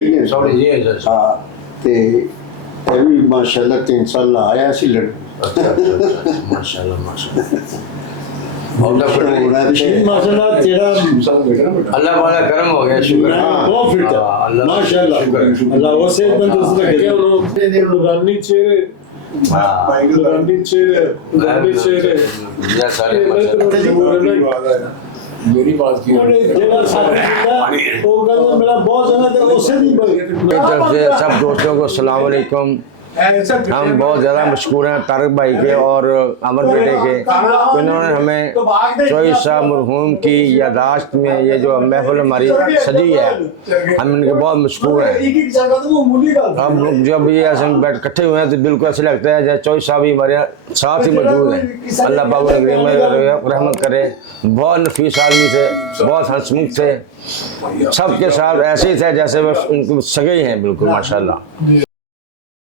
Sorry जी अच्छा हाँ ते भी माशाल्लाह 3 साल आया सी लड़का अच्छा माशाल्लाह माशाल्लाह और होना ते माशाल्लाह तेरा अल्लाह वाला करम हो गया शुक्र है बहुत फिट है अल्लाह माशाल्लाह शुक्र है अल्लाह वो सेहतमंद उसने किया लगानी चेहरे लगानी चेहरे या सारे मेरी बात की जेड़ा साथी था वो कहता मेरा बहुत ज्यादा तो उससे भी तरफ से सब दोस्तों को अस्सलाम वालेकुम। हम बहुत ज़्यादा मशहूर हैं तारिक भाई के और अमर बेटे के। इन्होंने हमें चौधरी साहब मरहूम की यादाश्त में ये जो महफिल हमारी सजी है हम इनके बहुत मशहूर हैं। हम लोग जब ये ऐसे बैठ इकट्ठे हुए हैं तो बिल्कुल ऐसे लगता है जैसे चौधरी साहब ही हमारे साथ ही मौजूद हैं। अल्लाह पाक में रहमत करे। बहुत नफीस आदमी थे, बहुत हंसमुख थे, सबके साथ ऐसे ही थे जैसे बस उनको सगे ही हैं बिल्कुल माशाल्लाह।